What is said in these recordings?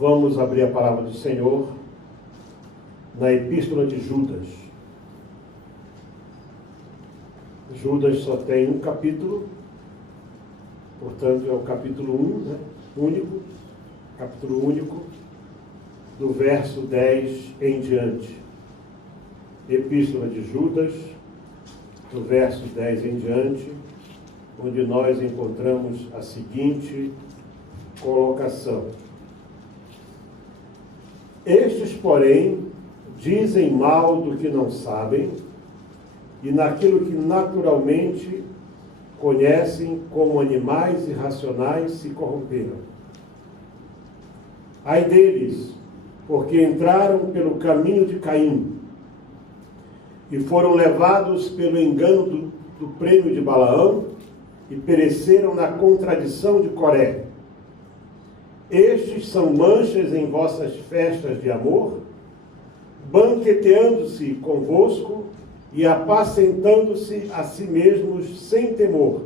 Vamos abrir a palavra do Senhor na Epístola de Judas. Judas só tem um capítulo, portanto é o capítulo 1, único, capítulo único, do verso 10 em diante. Epístola de Judas, do verso 10 em diante, onde nós encontramos a seguinte colocação: estes, porém, dizem mal do que não sabem, e naquilo que naturalmente conhecem como animais irracionais se corromperam. Ai deles, porque entraram pelo caminho de Caim, e foram levados pelo engano do prêmio de Balaão, e pereceram na contradição de Coré. Estes são manchas em vossas festas de amor, banqueteando-se convosco e apacentando-se a si mesmos sem temor.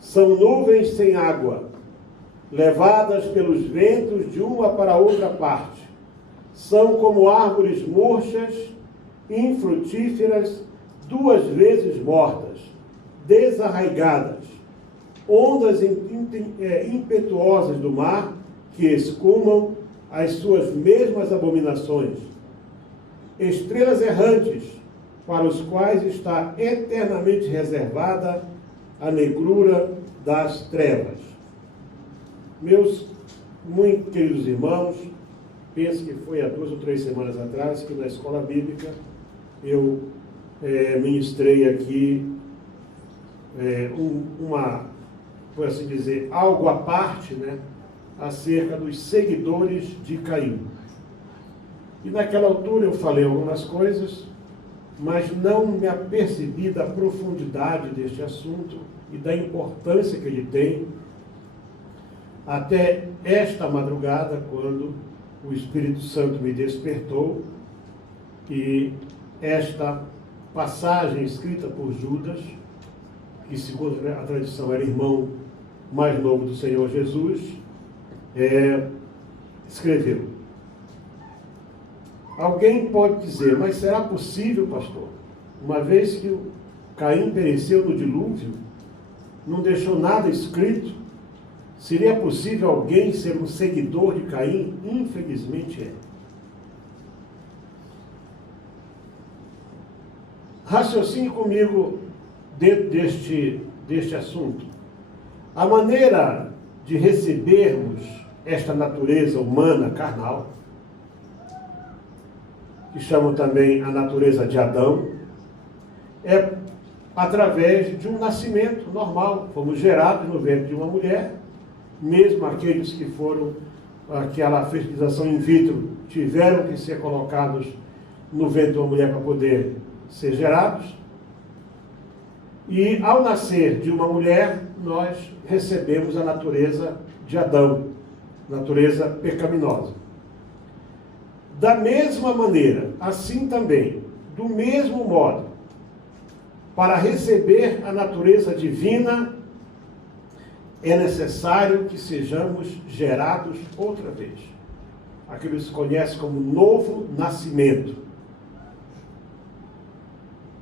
São nuvens sem água, levadas pelos ventos de uma para outra parte. São como árvores murchas, infrutíferas, 2 vezes mortas, desarraigadas, ondas impetuosas do mar que escumam as suas mesmas abominações, estrelas errantes para os quais está eternamente reservada a negrura das trevas. Meus muito queridos irmãos, penso que foi há 2 ou 3 semanas atrás que na escola bíblica eu ministrei aqui por assim dizer, algo à parte, acerca dos seguidores de Caim. E naquela altura eu falei algumas coisas, mas não me apercebi da profundidade deste assunto e da importância que ele tem até esta madrugada, quando o Espírito Santo me despertou e esta passagem escrita por Judas, que segundo a tradição era irmão mais novo do Senhor Jesus, escreveu. Alguém pode dizer, mas será possível, pastor? Uma vez que o Caim pereceu no dilúvio, não deixou nada escrito, seria possível alguém ser um seguidor de Caim? Infelizmente é. Raciocine comigo dentro deste assunto. A maneira de recebermos esta natureza humana carnal, que chamam também a natureza de Adão, é através de um nascimento normal. Fomos gerados no ventre de uma mulher, mesmo aqueles que foram aquela fertilização in vitro, tiveram que ser colocados no ventre de uma mulher para poder ser gerados. E ao nascer de uma mulher, nós recebemos a natureza de Adão, natureza pecaminosa. Da mesma maneira, assim também, do mesmo modo, para receber a natureza divina, é necessário que sejamos gerados outra vez. Aquilo que se conhece como novo nascimento,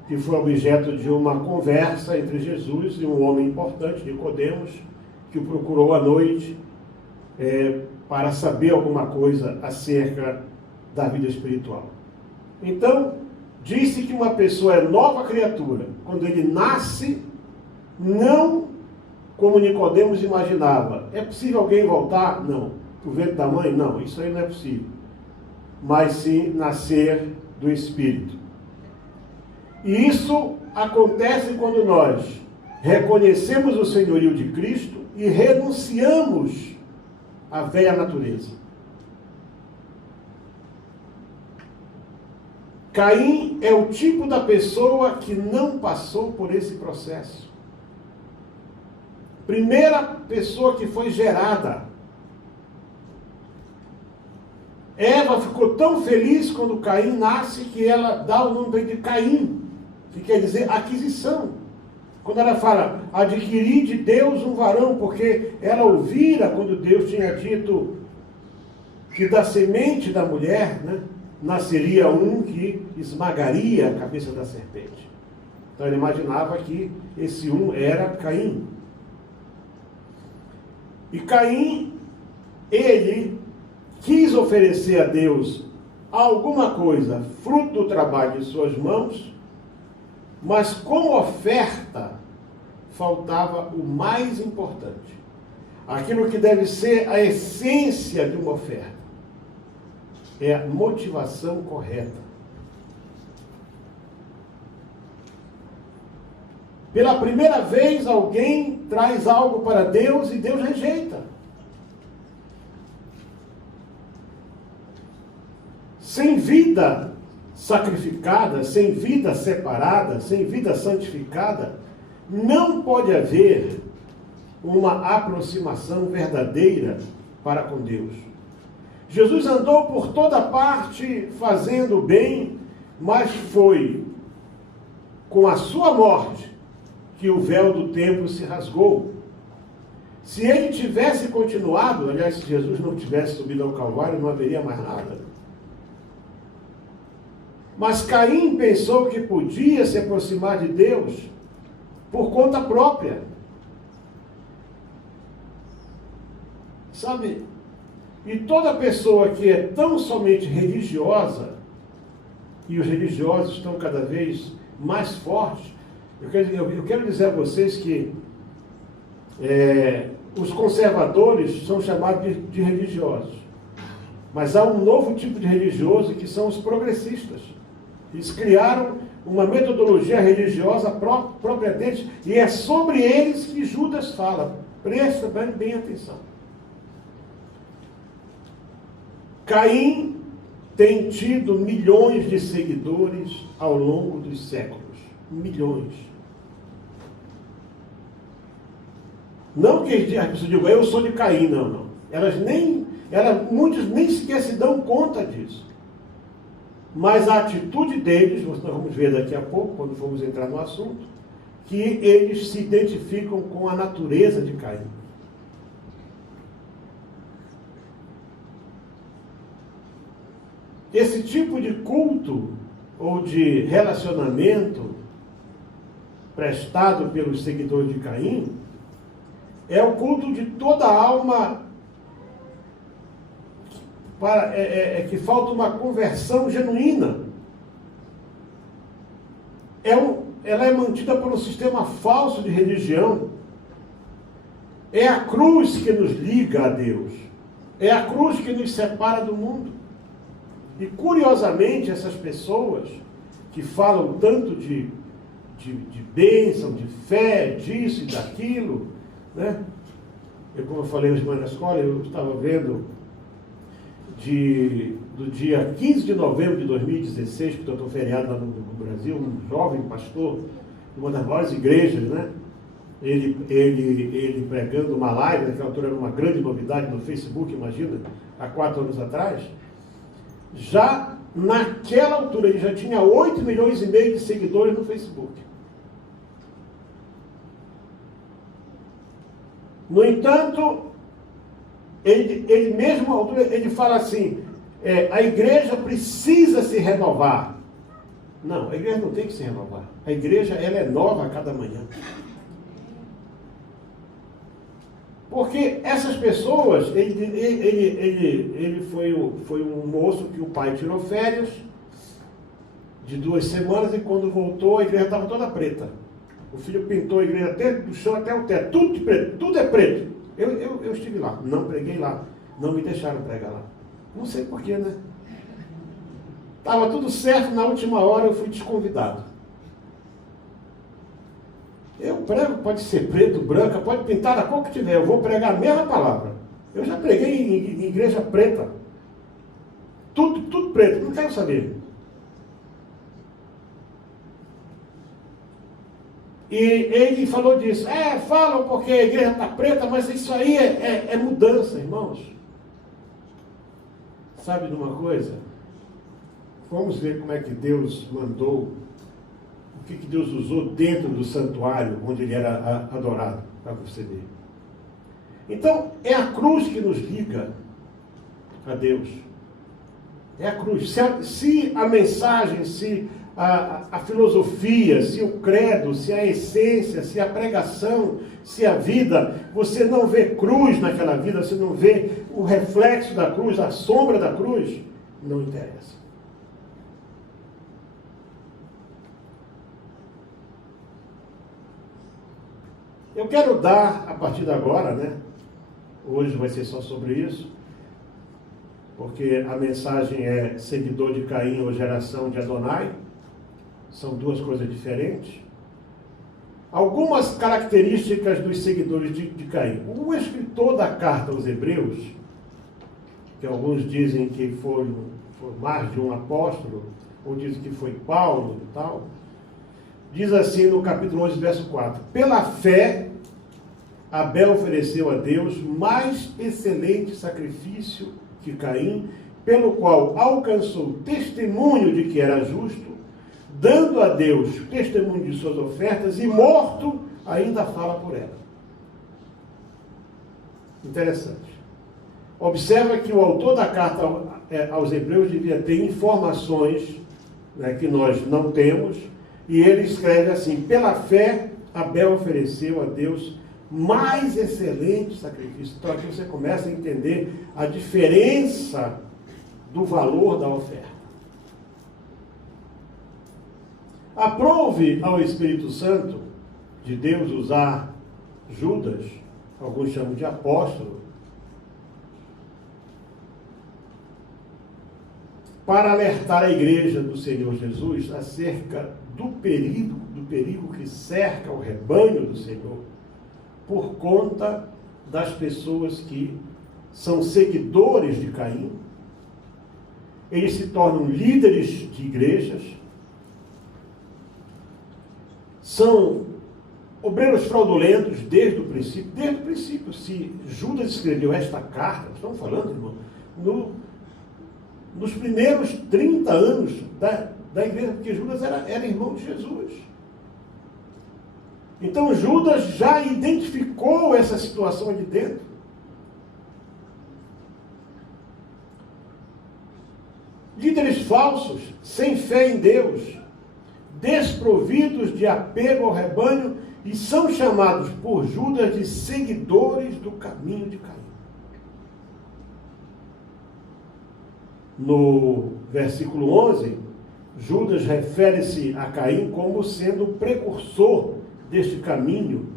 que foi objeto de uma conversa entre Jesus e um homem importante, Nicodemos, que o procurou à noite para saber alguma coisa acerca da vida espiritual. Então, disse que uma pessoa é nova criatura quando ele nasce, não como Nicodemos imaginava. É possível alguém voltar? Não. O ventre da mãe? Não, isso aí não é possível. Mas sim nascer do Espírito. E isso acontece quando nós reconhecemos o senhorio de Cristo e renunciamos à velha natureza. Caim é o tipo da pessoa que não passou por esse processo. Primeira pessoa que foi gerada. Eva ficou tão feliz quando Caim nasce que ela dá o nome de Caim, que quer dizer aquisição. Quando ela fala, adquiri de Deus um varão, porque ela ouvira quando Deus tinha dito que da semente da mulher, né, nasceria um que esmagaria a cabeça da serpente. Então ele imaginava que esse um era Caim. E Caim, ele quis oferecer a Deus alguma coisa, fruto do trabalho de suas mãos, mas como oferta, faltava o mais importante. Aquilo que deve ser a essência de uma oferta. É a motivação correta. Pela primeira vez, alguém traz algo para Deus e Deus rejeita. Sem vida sacrificada, sem vida separada, sem vida santificada, não pode haver uma aproximação verdadeira para com Deus. Jesus andou por toda parte fazendo o bem, mas foi com a sua morte que o véu do templo se rasgou. Se ele tivesse continuado, aliás, se Jesus não tivesse subido ao Calvário, não haveria mais nada. Mas Caim pensou que podia se aproximar de Deus por conta própria. Sabe? E toda pessoa que é tão somente religiosa, e os religiosos estão cada vez mais fortes, eu quero dizer a vocês que os conservadores são chamados de religiosos. Mas há um novo tipo de religioso que são os progressistas. Eles criaram uma metodologia religiosa própria deles, e é sobre eles que Judas fala. Presta bem atenção. Caim tem tido milhões de seguidores ao longo dos séculos. Milhões. Não que as pessoas digam, eu sou de Caim, não. Muitos nem sequer se dão conta disso. Mas a atitude deles, nós vamos ver daqui a pouco, quando formos entrar no assunto, que eles se identificam com a natureza de Caim. Esse tipo de culto ou de relacionamento prestado pelos seguidores de Caim é o culto de toda a alma que falta uma conversão genuína. Ela é mantida por um sistema falso de religião. É a cruz que nos liga a Deus. É a cruz que nos separa do mundo. E curiosamente, essas pessoas que falam tanto de bênção, de fé, disso e daquilo, né? Como eu falei hoje na escola, eu estava vendo do dia 15 de novembro de 2016, que eu estou feriado lá no Brasil, um jovem pastor de uma das maiores igrejas, né? Ele pregando uma live, naquela altura era uma grande novidade no Facebook, imagina, há 4 anos atrás. Já naquela altura ele já tinha 8,5 milhões de seguidores no Facebook. No entanto, ele mesmo, ele fala assim, a igreja precisa se renovar. Não, a igreja não tem que se renovar. A igreja, ela é nova a cada manhã. Porque essas pessoas, ele foi um moço que o pai tirou férias de 2 semanas, e quando voltou a igreja estava toda preta. O filho pintou a igreja até do chão até o teto, tudo de preto, tudo é preto. Eu estive lá, não preguei lá, não me deixaram pregar lá. Não sei porquê, né? Estava tudo certo, na última hora eu fui desconvidado. Eu prego, pode ser preto, branca, pode pintar da cor que tiver, eu vou pregar a mesma palavra. Eu já preguei em igreja preta. Tudo preto, não quero saber. E ele falou disso. Falam porque a igreja está preta, mas isso aí é mudança, irmãos. Sabe de uma coisa? Vamos ver como é que Deus mandou, o que Deus usou dentro do santuário onde ele era adorado, para você ver. Então, é a cruz que nos liga. a Deus. É a cruz. Se a mensagem, se a filosofia, se o credo, se a essência, se a pregação, se a vida, você não vê cruz naquela vida, você não vê o reflexo da cruz, a sombra da cruz, não interessa. Eu quero dar, a partir de agora, né? Hoje vai ser só sobre isso, porque a mensagem é seguidor de Caim ou geração de Adonai. São duas coisas diferentes. Algumas características dos seguidores de Caim. O escritor da carta aos Hebreus, que alguns dizem que foi mais de um apóstolo, ou dizem que foi Paulo e tal, diz assim no capítulo 11, verso 4: pela fé, Abel ofereceu a Deus mais excelente sacrifício que Caim, pelo qual alcançou testemunho de que era justo, dando a Deus testemunho de suas ofertas, e morto ainda fala por ela. Interessante. Observa que o autor da carta aos Hebreus devia ter informações, né, que nós não temos, e ele escreve assim: pela fé, Abel ofereceu a Deus mais excelente sacrifício. Então aqui você começa a entender a diferença do valor da oferta. Aprove ao Espírito Santo de Deus usar Judas, alguns chamam de apóstolo, para alertar a igreja do Senhor Jesus acerca do perigo que cerca o rebanho do Senhor, por conta das pessoas que são seguidores de Caim. Eles se tornam líderes de igrejas, são obreiros fraudulentos desde o princípio. Desde o princípio, se Judas escreveu esta carta, estamos falando, irmão, nos primeiros 30 anos da igreja, porque Judas era irmão de Jesus. Então Judas já identificou essa situação ali dentro. Líderes falsos, sem fé em Deus, desprovidos de apego ao rebanho, e são chamados por Judas de seguidores do caminho de Caim. No versículo 11, Judas refere-se a Caim como sendo o precursor deste caminho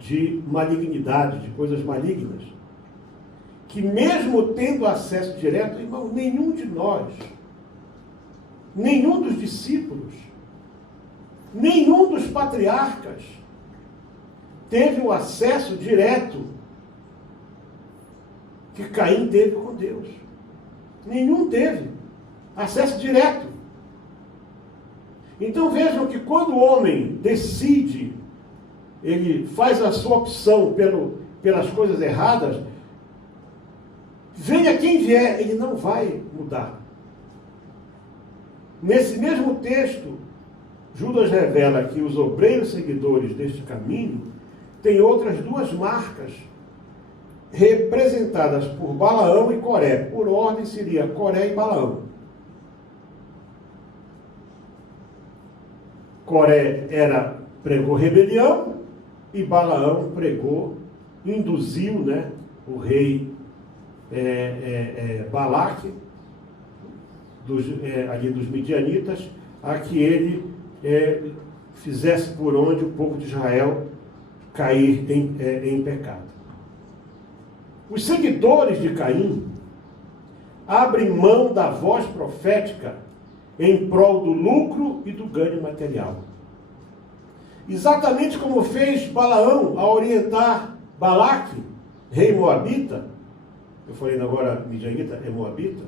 de malignidade, de coisas malignas, que mesmo tendo acesso direto, irmão, nenhum de nós, nenhum dos discípulos, nenhum dos patriarcas teve o acesso direto que Caim teve com Deus. Nenhum teve acesso direto. Então vejam que quando o homem decide, ele faz a sua opção pelas coisas erradas, venha quem vier, ele não vai mudar. Nesse mesmo texto, Judas revela que os obreiros seguidores deste caminho têm outras duas marcas, representadas por Balaão e Coré. Por ordem seria Coré e Balaão. Coré pregou rebelião e Balaão induziu, né, o rei Balaque, ali dos midianitas, a que ele fizesse por onde o povo de Israel cair em pecado. Os seguidores de Caim abrem mão da voz profética em prol do lucro e do ganho material. Exatamente como fez Balaão ao orientar Balaque, rei moabita, eu falei agora midianita, é moabita,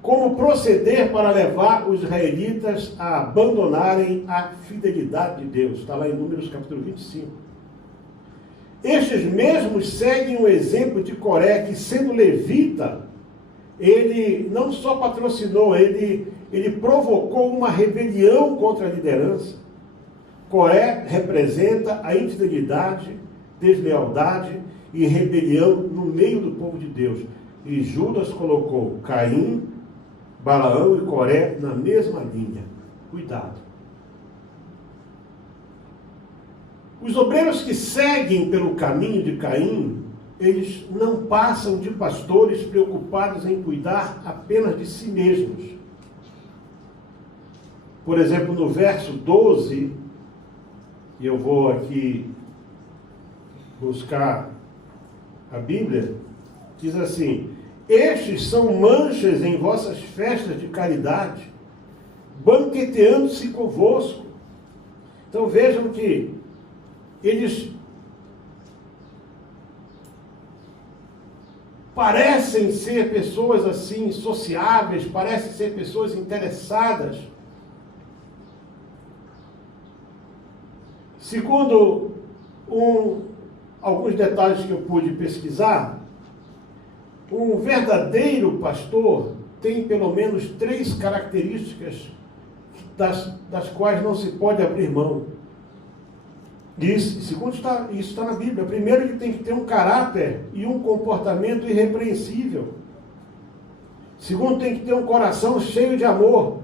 como proceder para levar os israelitas a abandonarem a fidelidade de Deus. Está lá em Números capítulo 25. Estes mesmos seguem o exemplo de Coré, que sendo levita, ele não só patrocinou, ele provocou uma rebelião contra a liderança. Coré representa a infidelidade, deslealdade e rebelião no meio do povo de Deus. E Judas colocou Caim, Balaão e Coré na mesma linha. Cuidado. Os obreiros que seguem pelo caminho de Caim, eles não passam de pastores preocupados em cuidar apenas de si mesmos. Por exemplo, no verso 12, e eu vou aqui buscar a Bíblia, diz assim: estes são manchas em vossas festas de caridade, banqueteando-se convosco. Então vejam que eles parecem ser pessoas assim, sociáveis, parecem ser pessoas interessadas. Segundo alguns detalhes que eu pude pesquisar, um verdadeiro pastor tem pelo menos 3 características das quais não se pode abrir mão. Isso está na Bíblia. Primeiro, ele tem que ter um caráter e um comportamento irrepreensível. Segundo, tem que ter um coração cheio de amor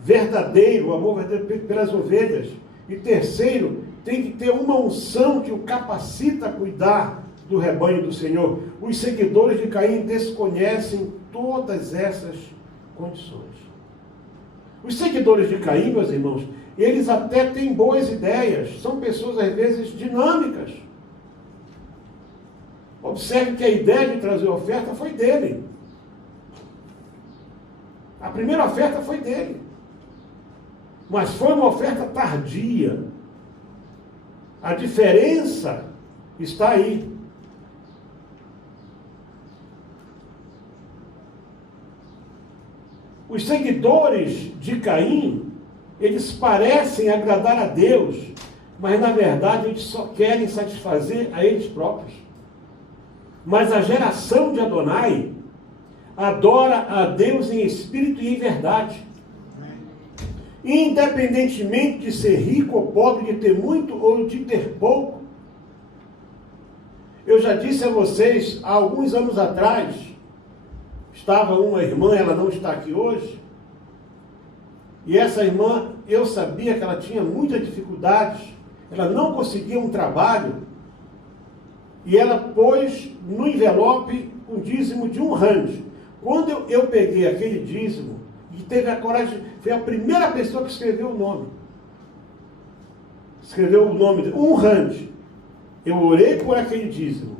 verdadeiro, amor verdadeiro pelas ovelhas. E terceiro, tem que ter uma unção que o capacita a cuidar do rebanho do Senhor. Os seguidores de Caim desconhecem todas essas condições. Os seguidores de Caim, meus irmãos, eles até têm boas ideias, são pessoas às vezes dinâmicas. Observe que a ideia de trazer oferta foi dele. A primeira oferta foi dele. Mas foi uma oferta tardia. A diferença está aí. Os seguidores de Caim, eles parecem agradar a Deus, mas na verdade eles só querem satisfazer a eles próprios. Mas a geração de Adonai adora a Deus em espírito e em verdade. Independentemente de ser rico ou pobre, de ter muito ou de ter pouco. Eu já disse a vocês, há alguns anos atrás, estava uma irmã, ela não está aqui hoje, e essa irmã, eu sabia que ela tinha muitas dificuldades, ela não conseguia um trabalho, e ela pôs no envelope um dízimo de R$1. Quando eu peguei aquele dízimo, e teve a coragem, foi a primeira pessoa que escreveu o nome. Escreveu o nome dele, R$1. Eu orei por aquele dízimo,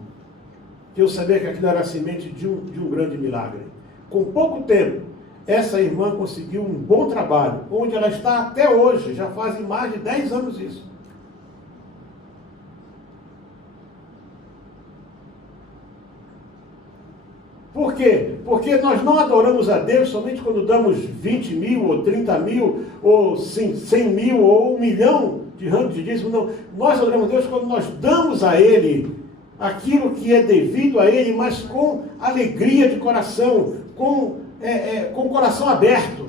que eu sabia que aquilo era a semente de um grande milagre. Com pouco tempo, essa irmã conseguiu um bom trabalho, onde ela está até hoje, já fazem mais de 10 anos isso. Por quê? Porque nós não adoramos a Deus somente quando damos 20 mil, ou 30 mil, ou 100 mil, ou 1 milhão de ramos de dízimo, não. Nós adoramos a Deus quando nós damos a Ele aquilo que é devido a Ele, mas com alegria de coração, com o coração aberto.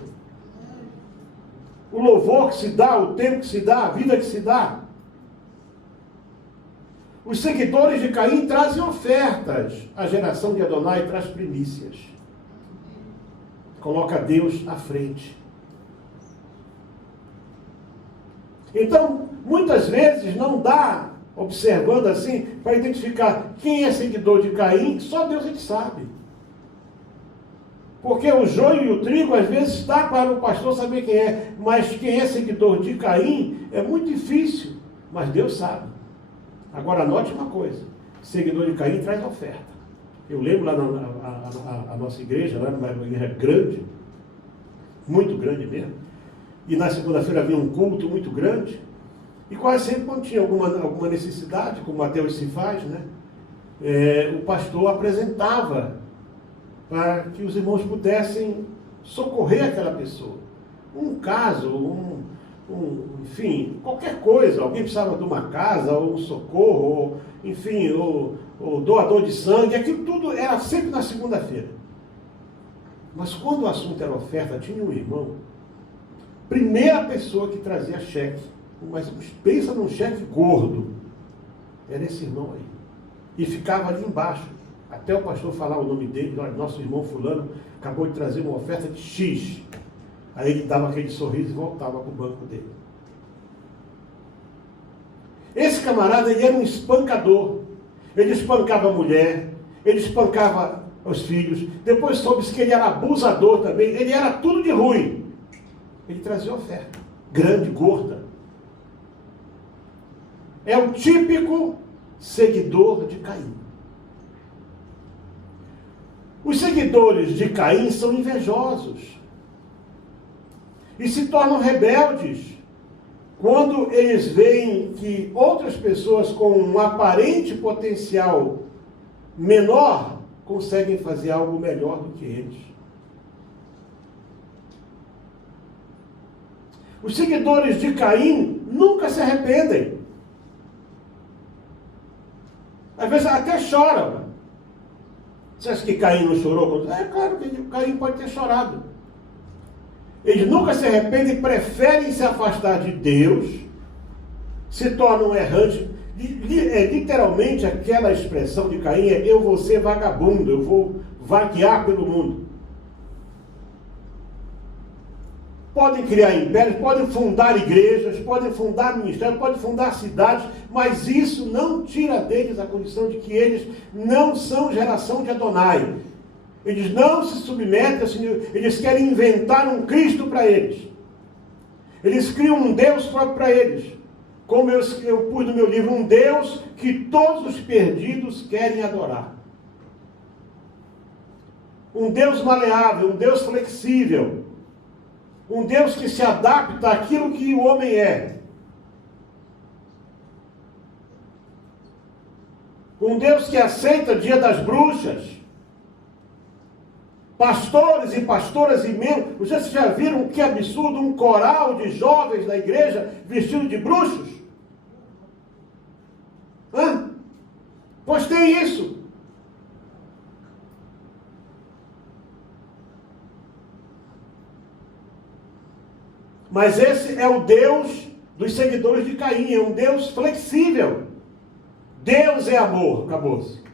O louvor que se dá, o tempo que se dá, a vida que se dá. Os seguidores de Caim trazem ofertas. A geração de Adonai traz primícias. Coloca Deus à frente. Então, muitas vezes não dá, observando assim, para identificar quem é seguidor de Caim, só Deus ele sabe. Porque o joio e o trigo, às vezes, está para o pastor saber quem é, mas quem é seguidor de Caim é muito difícil, mas Deus sabe. Agora, note uma coisa, seguidor de Caim traz oferta. Eu lembro lá a nossa igreja, lá numa igreja grande, muito grande mesmo, e na segunda-feira havia um culto muito grande, e quase sempre quando tinha alguma necessidade, como Mateus se faz, né, o pastor apresentava para que os irmãos pudessem socorrer aquela pessoa. Um caso, enfim, qualquer coisa, alguém precisava de uma casa, ou um socorro, ou, enfim, ou doador de sangue, aquilo tudo era sempre na segunda-feira. Mas quando o assunto era oferta, tinha um irmão, primeira pessoa que trazia cheque, mas pensa num cheque gordo, era esse irmão aí. E ficava ali embaixo, Até o pastor falar o nome dele, olha, nosso irmão fulano acabou de trazer uma oferta de X. Aí ele dava aquele sorriso e voltava para o banco dele. Esse camarada, ele era um espancador. Ele espancava a mulher, ele espancava os filhos. Depois soube-se que ele era abusador também. Ele era tudo de ruim. Ele trazia oferta. Grande, gorda. É o típico seguidor de Caim. Os seguidores de Caim são invejosos. E se tornam rebeldes quando eles veem que outras pessoas com um aparente potencial menor conseguem fazer algo melhor do que eles. Os seguidores de Caim nunca se arrependem. Às vezes até choram. Você acha que Caim não chorou? É claro que Caim pode ter chorado. Eles nunca se arrependem, preferem se afastar de Deus, se tornam errantes. Literalmente, aquela expressão de Caim é: eu vou ser vagabundo, eu vou vaguear pelo mundo. Podem criar impérios, podem fundar igrejas, podem fundar ministérios, podem fundar cidades, mas isso não tira deles a condição de que eles não são geração de Adonai. Eles não se submetem ao Senhor, eles querem inventar um Cristo para eles. Eles criam um Deus próprio para eles. Como eu pus no meu livro, um Deus que todos os perdidos querem adorar. Um Deus maleável, um Deus flexível. Um Deus que se adapta àquilo que o homem é. Um Deus que aceita Dia das Bruxas. Pastores e pastoras e membros. Vocês já viram que absurdo um coral de jovens da igreja vestido de bruxos? Hã? Pois tem isso. Mas esse é o Deus dos seguidores de Caim. É um Deus flexível. Deus é amor. Acabou-se.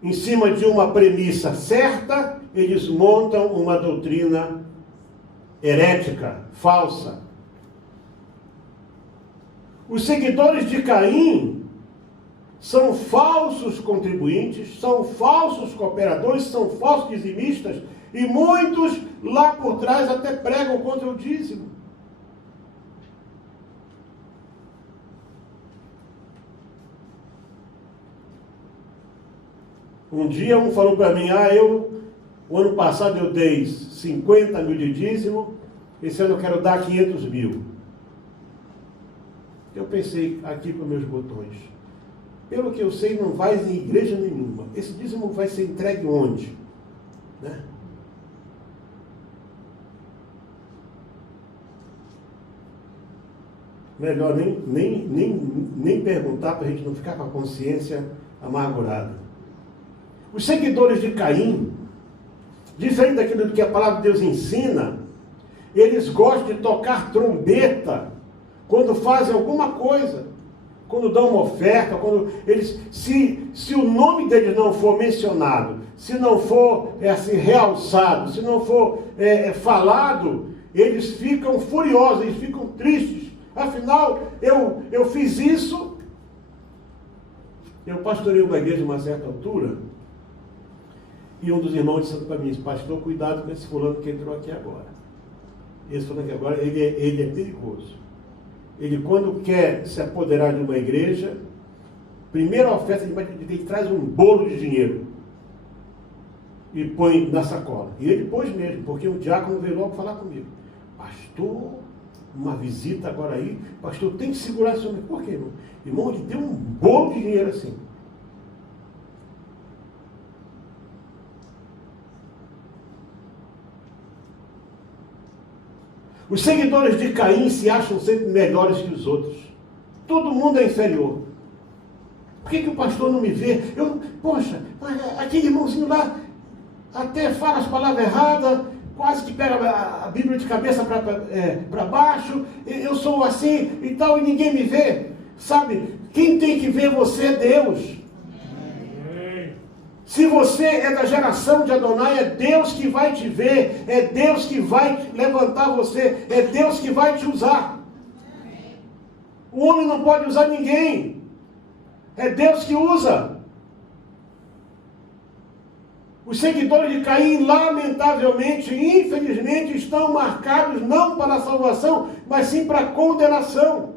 Em cima de uma premissa certa, eles montam uma doutrina herética, falsa. Os seguidores de Caim são falsos contribuintes, são falsos cooperadores, são falsos dizimistas, e muitos lá por trás até pregam contra o dízimo. Um dia um falou para mim: o ano passado eu dei 50 mil de dízimo, esse ano eu quero dar 500 mil. Eu pensei aqui para meus botões: pelo que eu sei, não vai em igreja nenhuma. Esse dízimo vai ser entregue onde? Né? Melhor nem perguntar para a gente não ficar com a consciência amargurada. Os seguidores de Caim, diferente daquilo que a palavra de Deus ensina, eles gostam de tocar trombeta quando fazem alguma coisa, quando dão uma oferta, quando eles, se o nome deles não for mencionado, se não for assim, realçado, se não for falado, eles ficam furiosos, eles ficam tristes. Afinal, eu fiz isso. Eu pastorei uma igreja a uma certa altura, e um dos irmãos disse para mim: pastor, cuidado com esse fulano que entrou aqui agora. Esse fulano aqui agora, ele é perigoso. Ele, quando quer se apoderar de uma igreja, primeira oferta, ele traz um bolo de dinheiro e põe na sacola. E ele pôs mesmo, porque o diácono veio logo falar comigo: pastor, uma visita agora aí, pastor, tem que segurar isso. Por quê, irmão? Irmão, ele deu um bolo de dinheiro assim. Os seguidores de Caim se acham sempre melhores que os outros. Todo mundo é inferior. Por que o pastor não me vê? Poxa, aquele irmãozinho lá até fala as palavras erradas, quase que pega a Bíblia de cabeça para baixo, eu sou assim e tal, e ninguém me vê. Sabe, quem tem que ver você é Deus. Se você é da geração de Adonai, é Deus que vai te ver, é Deus que vai levantar você, é Deus que vai te usar. O homem não pode usar ninguém, é Deus que usa. Os seguidores de Caim, lamentavelmente, infelizmente, estão marcados não para a salvação, mas sim para a condenação.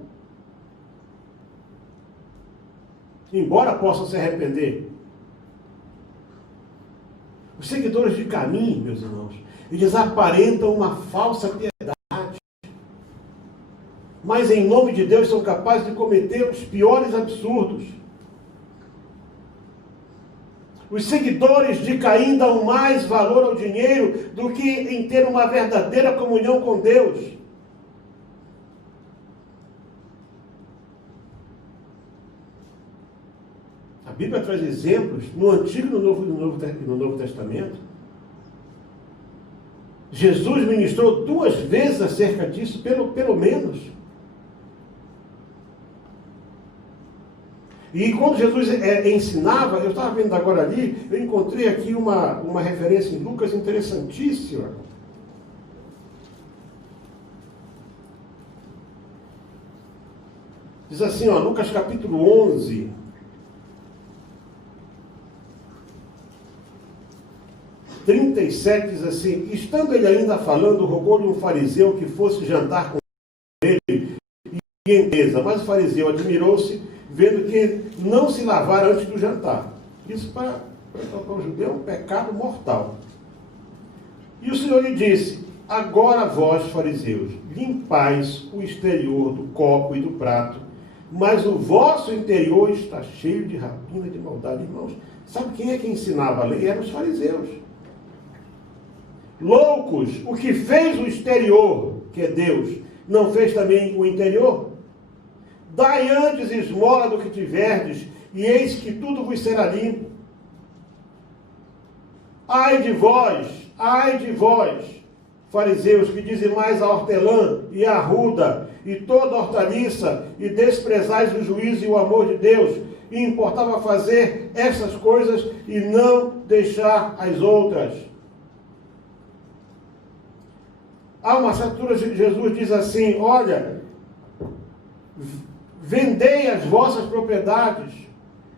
Embora possam se arrepender. Os seguidores de Caim, meus irmãos, eles aparentam uma falsa piedade. Mas em nome de Deus são capazes de cometer os piores absurdos. Os seguidores de Caim dão mais valor ao dinheiro do que em ter uma verdadeira comunhão com Deus. A Bíblia traz exemplos no Antigo e no Novo Testamento. Jesus ministrou 2 vezes acerca disso, pelo menos. E quando Jesus ensinava, eu estava vendo agora ali, eu encontrei aqui uma referência em Lucas interessantíssima. Diz assim, ó, Lucas capítulo 11. diz assim: estando ele ainda falando, rogou-lhe um fariseu que fosse jantar com ele e em mesa. Mas o fariseu admirou-se, vendo que não se lavara antes do jantar. Isso para o judeu é um pecado mortal. E o Senhor lhe disse: agora vós, fariseus, limpais o exterior do copo e do prato, mas o vosso interior está cheio de rapina e de maldade. Irmãos, sabe quem é que ensinava a lei? Eram os fariseus. Loucos, o que fez o exterior, que é Deus, não fez também o interior? Dai antes esmola do que tiverdes, e eis que tudo vos será limpo. Ai de vós, fariseus, que dizimais a hortelã e a arruda, e toda hortaliça, e desprezais o juízo e o amor de Deus, e importava fazer essas coisas e não deixar as outras. Há uma certa Jesus diz assim: olha, vendei as vossas propriedades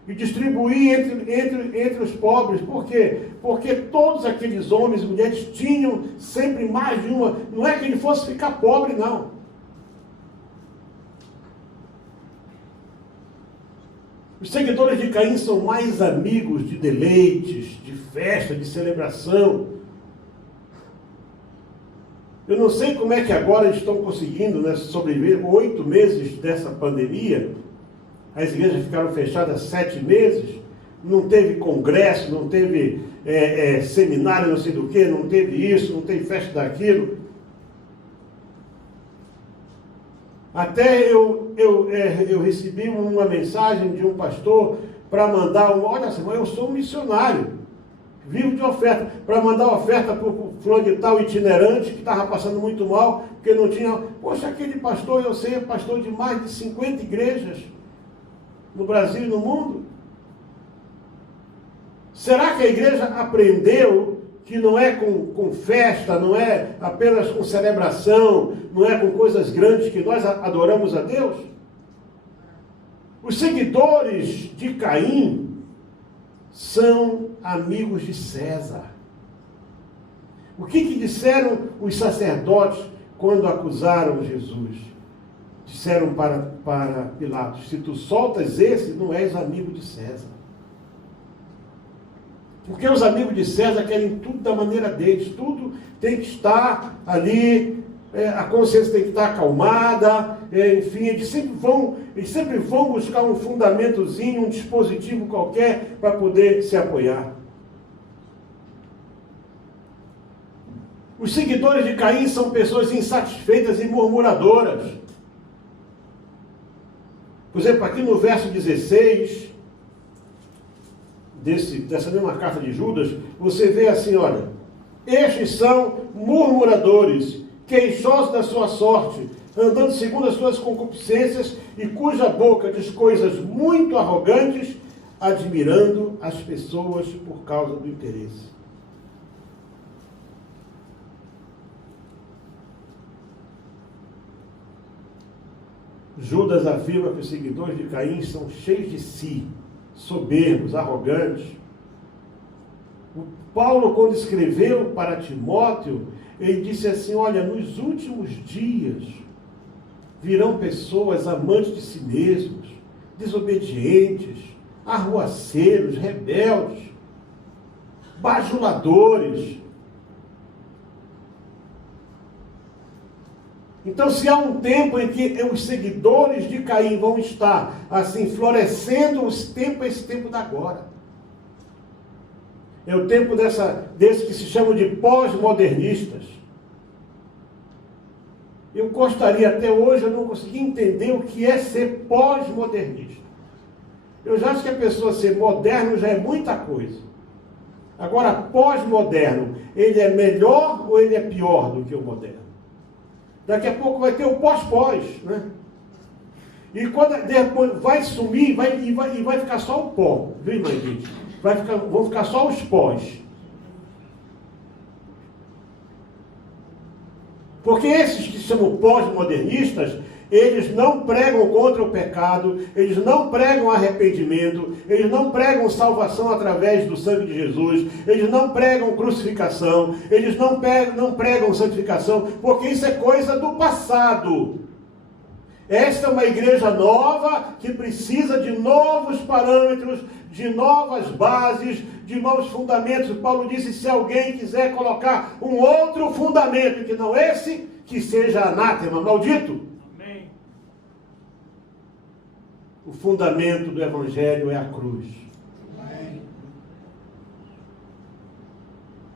e distribuí entre os pobres. Por quê? Porque todos aqueles homens e mulheres tinham sempre mais de uma. Não é que ele fosse ficar pobre, não. Os seguidores de Caim são mais amigos de deleites, de festa, de celebração. Eu não sei como é que agora eles estão conseguindo, né, sobreviver 8 meses dessa pandemia. As igrejas ficaram fechadas 7 meses. Não teve congresso, não teve seminário, não sei do que, não teve isso, não teve festa daquilo. Até eu recebi uma mensagem de um pastor para mandar olha, irmão, eu sou um missionário. Vivo de oferta, para mandar oferta para o fulano de tal itinerante que estava passando muito mal, porque não tinha. Poxa, aquele pastor, eu sei, é pastor de mais de 50 igrejas no Brasil e no mundo. Será que a igreja aprendeu que não é com festa, não é apenas com celebração, não é com coisas grandes que nós adoramos a Deus? Os seguidores de Caim são amigos de César. O que disseram os sacerdotes quando acusaram Jesus? Disseram para Pilatos: se tu soltas esse, não és amigo de César. Porque os amigos de César querem tudo da maneira deles, tudo tem que estar ali, a consciência tem que estar acalmada, enfim, eles sempre vão buscar um fundamentozinho, um dispositivo qualquer para poder se apoiar. Os seguidores de Caim são pessoas insatisfeitas e murmuradoras. Por exemplo, aqui no verso 16, dessa mesma carta de Judas, você vê assim, olha: estes são murmuradores, queixosos da sua sorte, andando segundo as suas concupiscências, e cuja boca diz coisas muito arrogantes, admirando as pessoas por causa do interesse. Judas afirma que os seguidores de Caim são cheios de si, soberbos, arrogantes. O Paulo, quando escreveu para Timóteo, ele disse assim: olha, nos últimos dias virão pessoas amantes de si mesmos, desobedientes, arruaceiros, rebeldes, bajuladores. Então, se há um tempo em que os seguidores de Caim vão estar assim florescendo, esse tempo da agora. É o tempo desses que se chamam de pós-modernistas. Eu gostaria, até hoje, eu não consegui entender o que é ser pós-modernista. Eu já acho que a pessoa ser moderno já é muita coisa. Agora, pós-moderno, ele é melhor ou ele é pior do que o moderno? Daqui a pouco vai ter o pós-pós, né? E quando depois vai sumir e vai ficar só o pó, viu, irmã Edith? Vão ficar só os pós. Porque esses que se chamam pós-modernistas, eles não pregam contra o pecado, eles não pregam arrependimento, eles não pregam salvação através do sangue de Jesus, eles não pregam crucificação, eles não pregam santificação, porque isso é coisa do passado. Esta é uma igreja nova que precisa de novos parâmetros, de novas bases, de novos fundamentos. Paulo disse: se alguém quiser colocar um outro fundamento que não esse, que seja anátema, maldito. Amém. O fundamento do Evangelho é a cruz. Amém.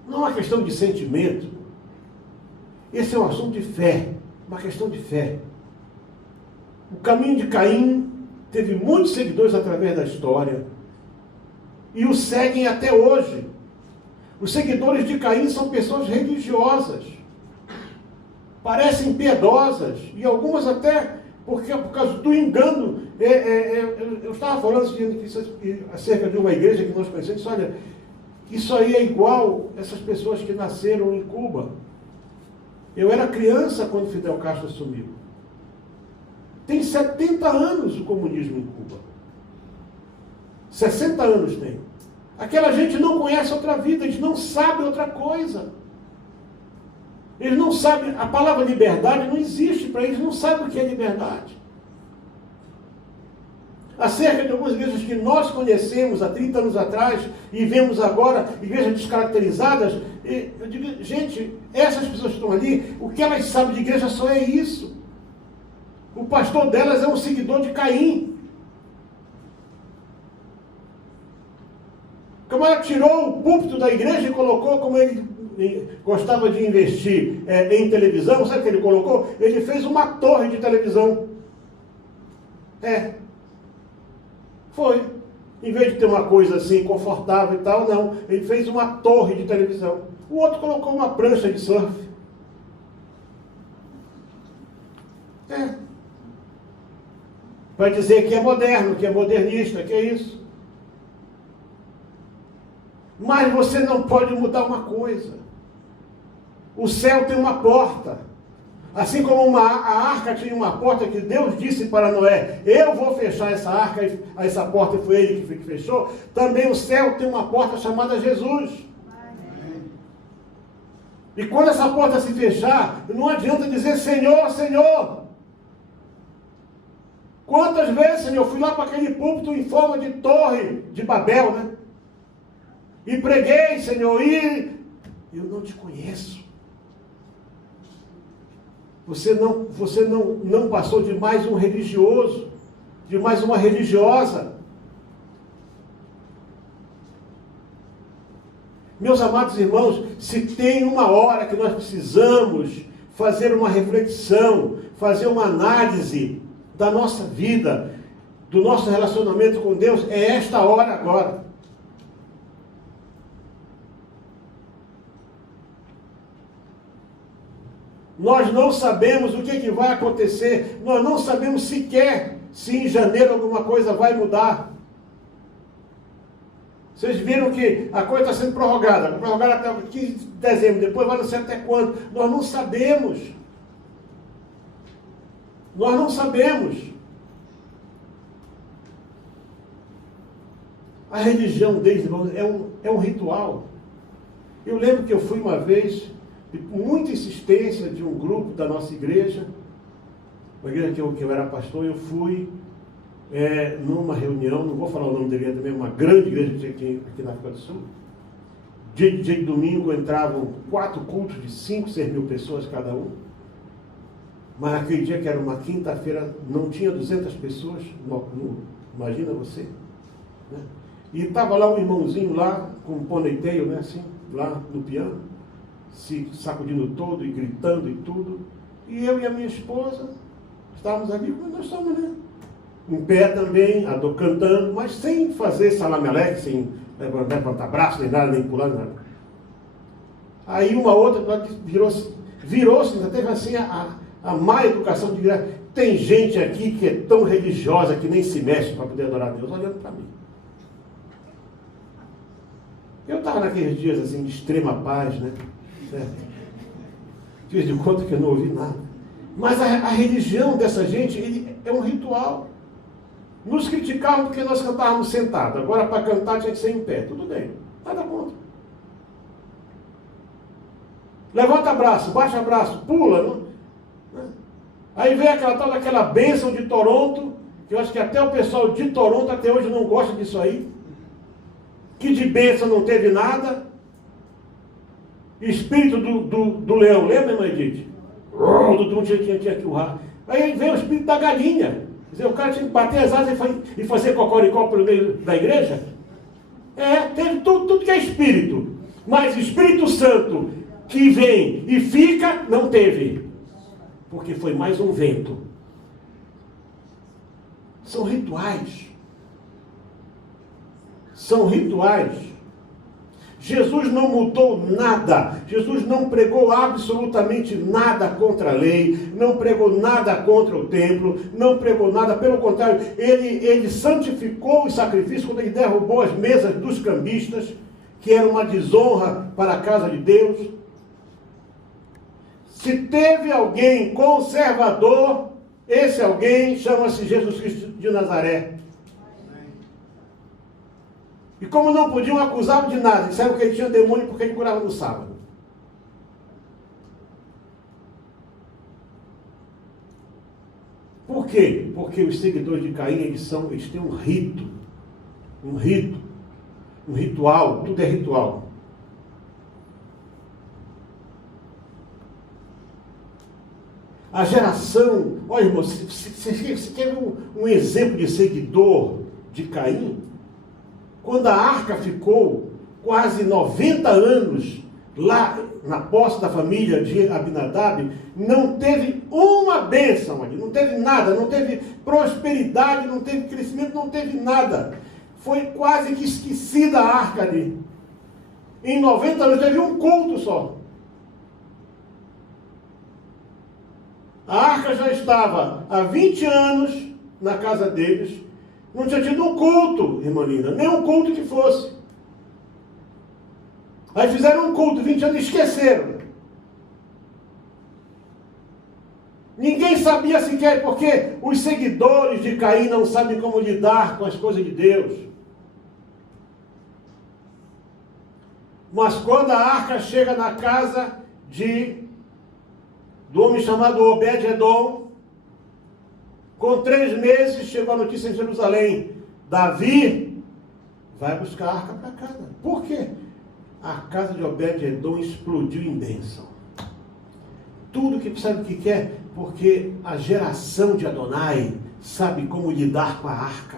Não é uma questão de sentimento. Esse é um assunto de fé, uma questão de fé. O caminho de Caim teve muitos seguidores através da história e o seguem até hoje. Os seguidores de Caim são pessoas religiosas, parecem piedosas, e algumas até por causa do engano. Eu estava falando acerca de uma igreja que nós conhecemos. Olha, isso aí é igual essas pessoas que nasceram em Cuba. Eu era criança quando Fidel Castro assumiu. Tem 70 anos o comunismo em Cuba. 60 anos tem. Aquela gente não conhece outra vida, eles não sabem outra coisa. Eles não sabem, a palavra liberdade não existe para eles, não sabem o que é liberdade. Acerca de algumas igrejas que nós conhecemos há 30 anos atrás e vemos agora, igrejas descaracterizadas, eu digo, gente, essas pessoas que estão ali, o que elas sabem de igreja só é isso. O pastor delas é um seguidor de Caim. Como ela tirou o púlpito da igreja e colocou, como ele gostava de investir em televisão, sabe o que ele colocou? Ele fez uma torre de televisão. Foi. Em vez de ter uma coisa assim, confortável e tal, não. Ele fez uma torre de televisão. O outro colocou uma prancha de surf. Vai dizer que é moderno, que é modernista, que é isso. Mas você não pode mudar uma coisa. O céu tem uma porta. Assim como a arca tinha uma porta que Deus disse para Noé: eu vou fechar essa arca, essa porta, e foi ele que fechou. Também o céu tem uma porta chamada Jesus. Amém. E quando essa porta se fechar, não adianta dizer: Senhor, Senhor. Quantas vezes, Senhor, eu fui lá para aquele púlpito em forma de torre de Babel, né? E preguei, Senhor, e eu não te conheço. Você não passou de mais um religioso, de mais uma religiosa. Meus amados irmãos, se tem uma hora que nós precisamos fazer uma reflexão, fazer uma análise da nossa vida, do nosso relacionamento com Deus, é esta hora agora. Nós não sabemos o que vai acontecer. Nós não sabemos sequer se em janeiro alguma coisa vai mudar. Vocês viram que a coisa está sendo prorrogada até o 15 de dezembro, depois vai não sei até quando. Nós não sabemos. Nós não sabemos. A religião deles é um ritual. Eu lembro que eu fui uma vez, com muita insistência de um grupo da nossa igreja, uma igreja que eu era pastor, eu fui numa reunião, não vou falar o nome da igreja também, uma grande igreja aqui na África do Sul. Dia de domingo entravam 4 cultos de 5, 6 mil pessoas cada um. Mas aquele dia, que era uma quinta-feira, não tinha 200 pessoas, imagina você, né? E estava lá um irmãozinho lá, com um ponytail, né, assim, lá no piano, se sacudindo todo e gritando e tudo. E eu e a minha esposa estávamos ali, como nós estamos, né? Em pé também, cantando, mas sem fazer salame-aleque, sem levantar braço, nem nada, nem pular, nada. Aí uma outra virou-se, ainda teve assim a má educação de virar. Tem gente aqui que é tão religiosa que nem se mexe para poder adorar a Deus, olhando para mim. Eu estava naqueles dias assim de extrema paz, né? Certo? Fiz de conta que eu não ouvi nada. Mas a religião dessa gente é um ritual. Nos criticavam porque nós cantávamos sentados. Agora, para cantar, tinha que ser em pé. Tudo bem, nada contra. Levanta braço, baixa braço, pula. Não? Aí vem aquela tal daquela bênção de Toronto, que eu acho que até o pessoal de Toronto até hoje não gosta disso aí. Que de bênção não teve nada. Espírito do leão, lembra, irmã Edith? Do tinha que urrar. Aí vem o espírito da galinha. Quer dizer, o cara tinha que bater as asas e fazer cocoricó pelo meio da igreja. Teve tudo que é espírito. Mas Espírito Santo que vem e fica, não teve. Porque foi mais um vento. São rituais. São rituais. Jesus não mudou nada. Jesus não pregou absolutamente nada contra a lei, não pregou nada contra o templo, não pregou nada, pelo contrário, ele santificou os sacrifícios quando ele derrubou as mesas dos cambistas, que era uma desonra para a casa de Deus. Se teve alguém conservador, esse alguém chama-se Jesus Cristo de Nazaré. E como não podiam acusá-lo de nada, disseram que ele tinha demônio porque ele curava no sábado. Por quê? Porque os seguidores de Caim, eles têm um rito, um ritual, tudo é ritual. A geração, olha irmão, você quer um exemplo de seguidor de Caim? Quando a arca ficou quase 90 anos lá na posse da família de Abinadab, não teve uma bênção ali, não teve nada, não teve prosperidade, não teve crescimento, não teve nada. Foi quase que esquecida a arca ali. Em 90 anos teve um culto só. A arca já estava há 20 anos na casa deles. Não tinha tido um culto, irmã linda, nem um culto que fosse. Aí fizeram um culto, 20 anos, e esqueceram. Ninguém sabia sequer, porque os seguidores de Caim não sabem como lidar com as coisas de Deus. Mas quando a arca chega na casa do homem chamado Obed-Edom, com 3 meses chegou a notícia em Jerusalém: Davi vai buscar a arca para casa. Por quê? A casa de Obed-Edom explodiu em bênção. Tudo que sabe o que quer, porque a geração de Adonai sabe como lidar com a arca.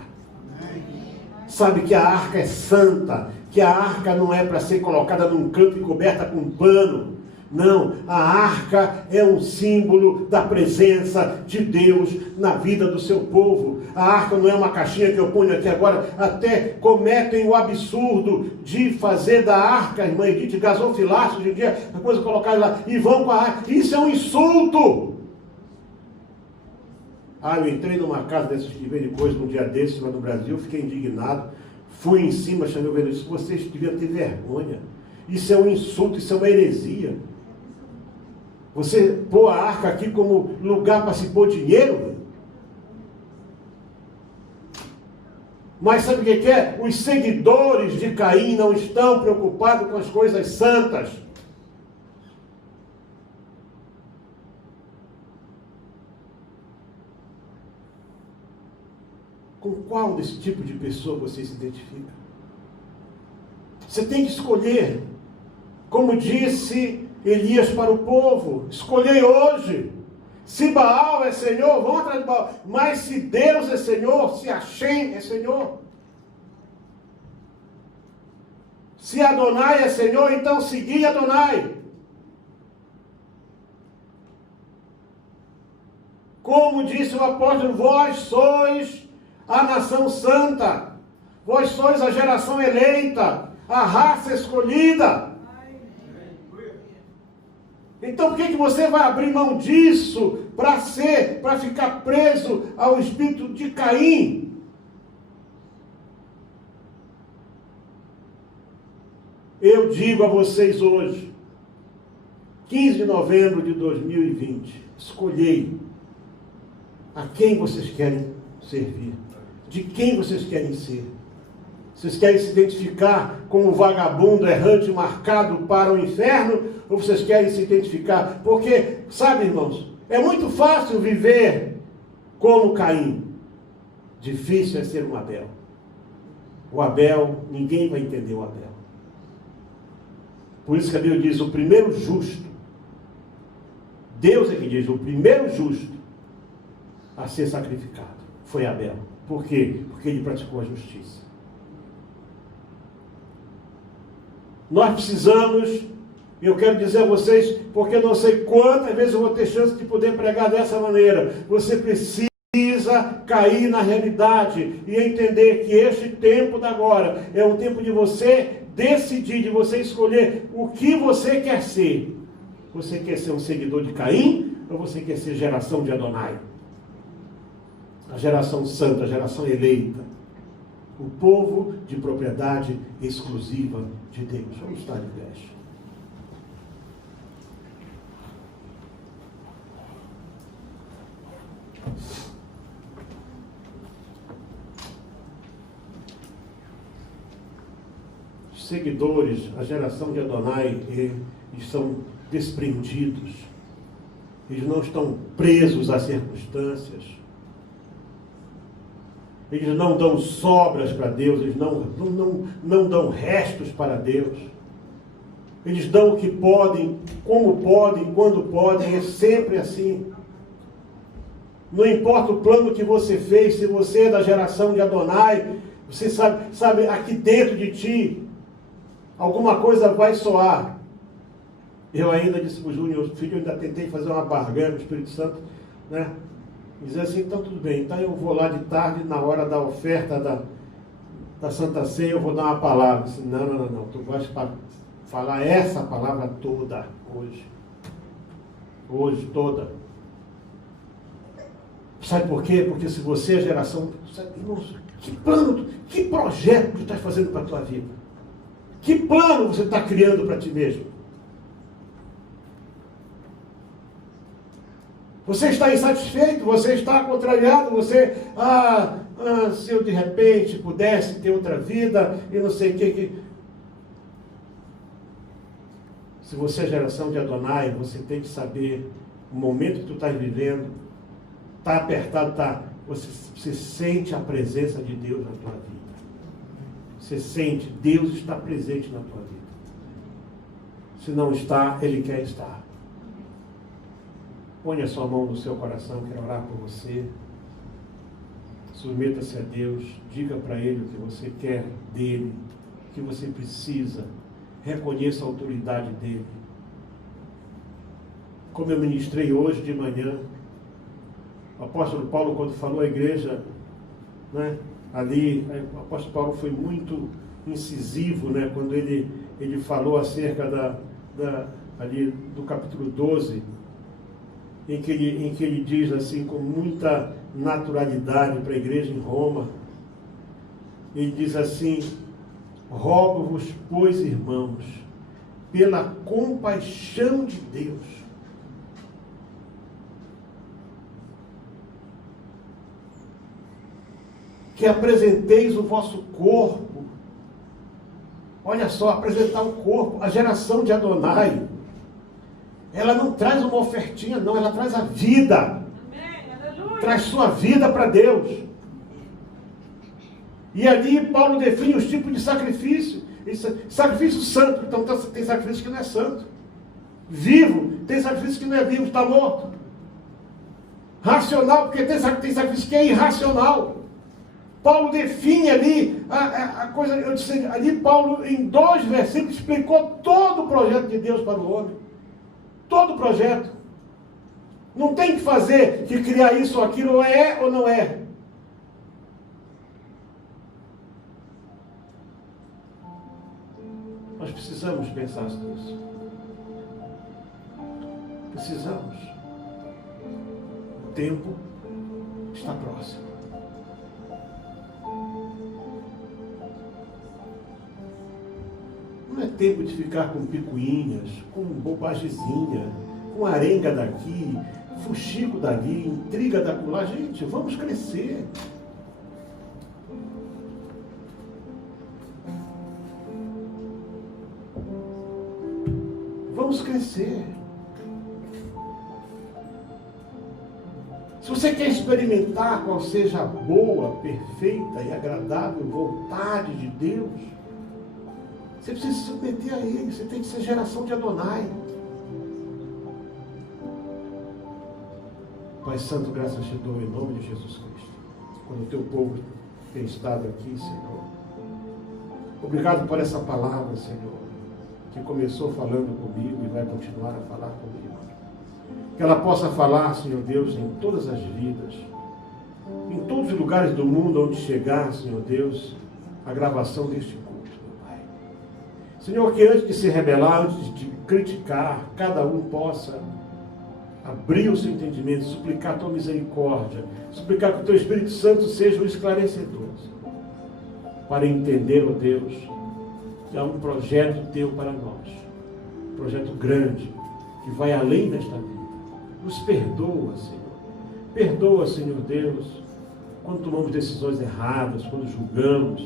Sabe que a arca é santa, que a arca não é para ser colocada num canto e coberta com um pano, Não, a arca é um símbolo da presença de Deus na vida do seu povo. A arca não é uma caixinha que eu ponho aqui agora. Até cometem o absurdo de fazer da arca, irmã Edith, gasofilaço de dia, a coisa colocar lá, e vão com a arca. Isso é um insulto. Eu entrei numa casa desses que vende coisa num dia desses lá no Brasil, fiquei indignado, fui em cima, chamei o vendedor, disse: vocês deviam ter vergonha. Isso é um insulto, isso é uma heresia. Você pôr a arca aqui como lugar para se pôr dinheiro? Mas sabe o que é? Os seguidores de Caim não estão preocupados com as coisas santas. Com qual desse tipo de pessoa você se identifica? Você tem que escolher. Como disse Elias para o povo: escolhei hoje. Se Baal é Senhor, vão atrás de Baal. Mas se Deus é Senhor, se Hashem é Senhor, se Adonai é Senhor, então segui Adonai. Como disse o apóstolo: vós sois a nação santa, vós sois a geração eleita, a raça escolhida. Então por que você vai abrir mão disso para ficar preso ao espírito de Caim? Eu digo a vocês hoje, 15 de novembro de 2020, escolhei a quem vocês querem servir, de quem vocês querem ser. Vocês querem se identificar como vagabundo errante marcado para o inferno? Ou vocês querem se identificar? Porque, sabe, irmãos, é muito fácil viver como Caim. Difícil é ser um Abel. O Abel, ninguém vai entender o Abel. Por isso que a Bíblia diz: o primeiro justo, Deus é que diz, o primeiro justo a ser sacrificado foi Abel. Por quê? Porque ele praticou a justiça. Nós precisamos, eu quero dizer a vocês, porque eu não sei quantas vezes eu vou ter chance de poder pregar dessa maneira. Você precisa cair na realidade e entender que este tempo da agora é um tempo de você decidir, de você escolher o que você quer ser. Você quer ser um seguidor de Caim ou você quer ser geração de Adonai? A geração santa, a geração eleita. O povo de propriedade exclusiva de Deus. Vamos estar de pé. Os seguidores, a geração de Adonai, eles são desprendidos. Eles não estão presos às circunstâncias. Eles não dão sobras para Deus, eles não dão restos para Deus. Eles dão o que podem, como podem, quando podem, é sempre assim. Não importa o plano que você fez, se você é da geração de Adonai, você sabe aqui dentro de ti, alguma coisa vai soar. Eu ainda disse para o Júnior, filho, eu ainda tentei fazer uma barganha com o Espírito Santo, né? Dizer assim: então tudo bem, então eu vou lá de tarde, na hora da oferta da Santa Ceia, eu vou dar uma palavra. Assim, não, tu vais falar essa palavra toda, hoje toda. Sabe por quê? Porque se você é geração, sabe, irmãos, que plano, que projeto tu estás fazendo para a tua vida? Que plano você está criando para ti mesmo? Você está insatisfeito, você está contrariado, você, se eu de repente pudesse ter outra vida, e não sei o que. Se você é geração de Adonai, você tem que saber o momento que tu estás vivendo, está apertado, você sente a presença de Deus na tua vida. Você sente, Deus está presente na tua vida. Se não está, Ele quer estar. Ponha sua mão no seu coração, quero orar por você. Submeta-se a Deus, diga para Ele o que você quer dEle, o que você precisa. Reconheça a autoridade dEle. como eu ministrei hoje de manhã, o apóstolo Paulo, quando falou à igreja, né, ali, o apóstolo Paulo foi muito incisivo, né, quando ele falou acerca ali do capítulo 12, em que ele diz assim, com muita naturalidade para a igreja em Roma, ele diz assim: rogo-vos, pois, irmãos, pela compaixão de Deus, que apresenteis o vosso corpo. Olha só, apresentar o corpo, a geração de Adonai, ela não traz uma ofertinha, não, ela traz a vida. Amém. Traz sua vida para Deus. E ali Paulo define os tipos de sacrifício. Sacrifício santo, então tem sacrifício que não é santo. Vivo, tem sacrifício que não é vivo, está morto. Racional, porque tem sacrifício que é irracional. Paulo define ali a coisa, eu disse, ali Paulo em 2 versículos explicou todo o projeto de Deus para o homem. Todo o projeto. Não tem que fazer, que criar isso ou aquilo, ou é ou não é. Nós precisamos pensar nisso. Precisamos. O tempo está próximo. Não é tempo de ficar com picuinhas, com bobagemzinha, com arenga daqui, fuxico dali, intriga daquela. Gente, vamos crescer. Vamos crescer. Se você quer experimentar qual seja a boa, perfeita e agradável vontade de Deus, você precisa se submeter a Ele. Você tem que ser geração de Adonai. Pai Santo, graças te dou em nome de Jesus Cristo. Quando o teu povo tem estado aqui, Senhor. Obrigado por essa palavra, Senhor, que começou falando comigo e vai continuar a falar comigo. Que ela possa falar, Senhor Deus, em todas as vidas, em todos os lugares do mundo onde chegar, Senhor Deus, a gravação deste culto, meu Pai. Senhor, que antes de se rebelar, antes de criticar, cada um possa abrir o seu entendimento, suplicar a tua misericórdia, suplicar que o teu Espírito Santo seja o esclarecedor, Senhor, para entender, ó Deus, que há um projeto teu para nós, um projeto grande, que vai além desta vida. Nos perdoa, Senhor. Perdoa, Senhor Deus, quando tomamos decisões erradas, quando julgamos,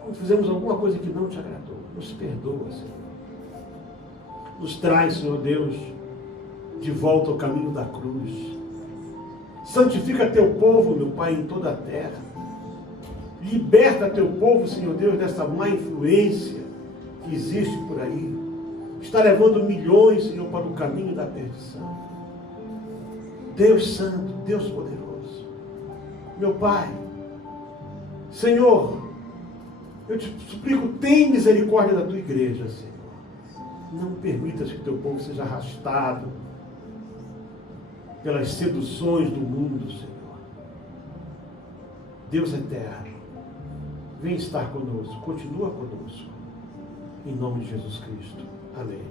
quando fizemos alguma coisa que não te agradou. Nos perdoa, Senhor. Nos traz, Senhor Deus, de volta ao caminho da cruz. Santifica teu povo, meu Pai, em toda a terra. Liberta teu povo, Senhor Deus, dessa má influência que existe por aí. Está levando milhões, Senhor, para o caminho da perdição. Deus Santo, Deus Poderoso, meu Pai, Senhor, eu te suplico, tem misericórdia da tua igreja, Senhor. Não permitas que teu povo seja arrastado pelas seduções do mundo, Senhor. Deus eterno, vem estar conosco, continua conosco, em nome de Jesus Cristo. Amém.